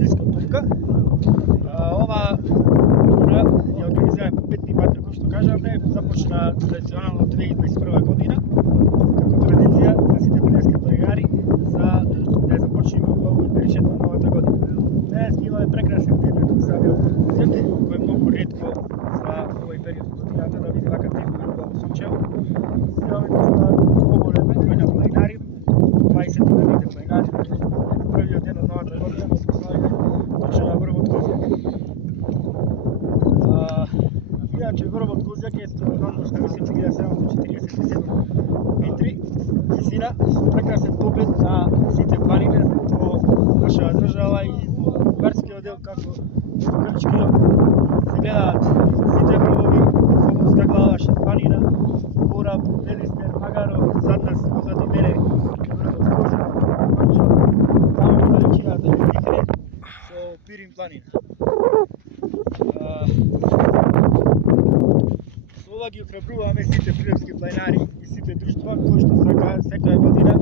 дискотека. Ова тура ја организираме по петни пат, како што кажавме, започна традиционално 2021 година, како традиција на сите планински планинари за да започнеме убаво и перичето на новата година. Денес имаме прекрасен ден на Савиот Кузјак, кој е многу ретко за овој период од годината да види вака тепло и убаво сончево. Имаме доста поголем број на планинари, 20 на планинари, првиот ден од новата година да се славиме точно на врвот Кузјак. Иначе врвот Кузјак е надморска висина 1747 метри висина, прекрасен поглед на сите планини во нашата држава и во Бугарскиот дел, како и во Грчкиот. Се гледаат сите врвови, Соборска глава, Шарпанина, Кораб, Велистер, Магаро, зад нас, позади мене, врвот Кожа, таму во далечината е Тихрен со Пирин планина. Со ова ги охрабруваме сите прилепски планинари и сите друштва кои што сакаат секоја година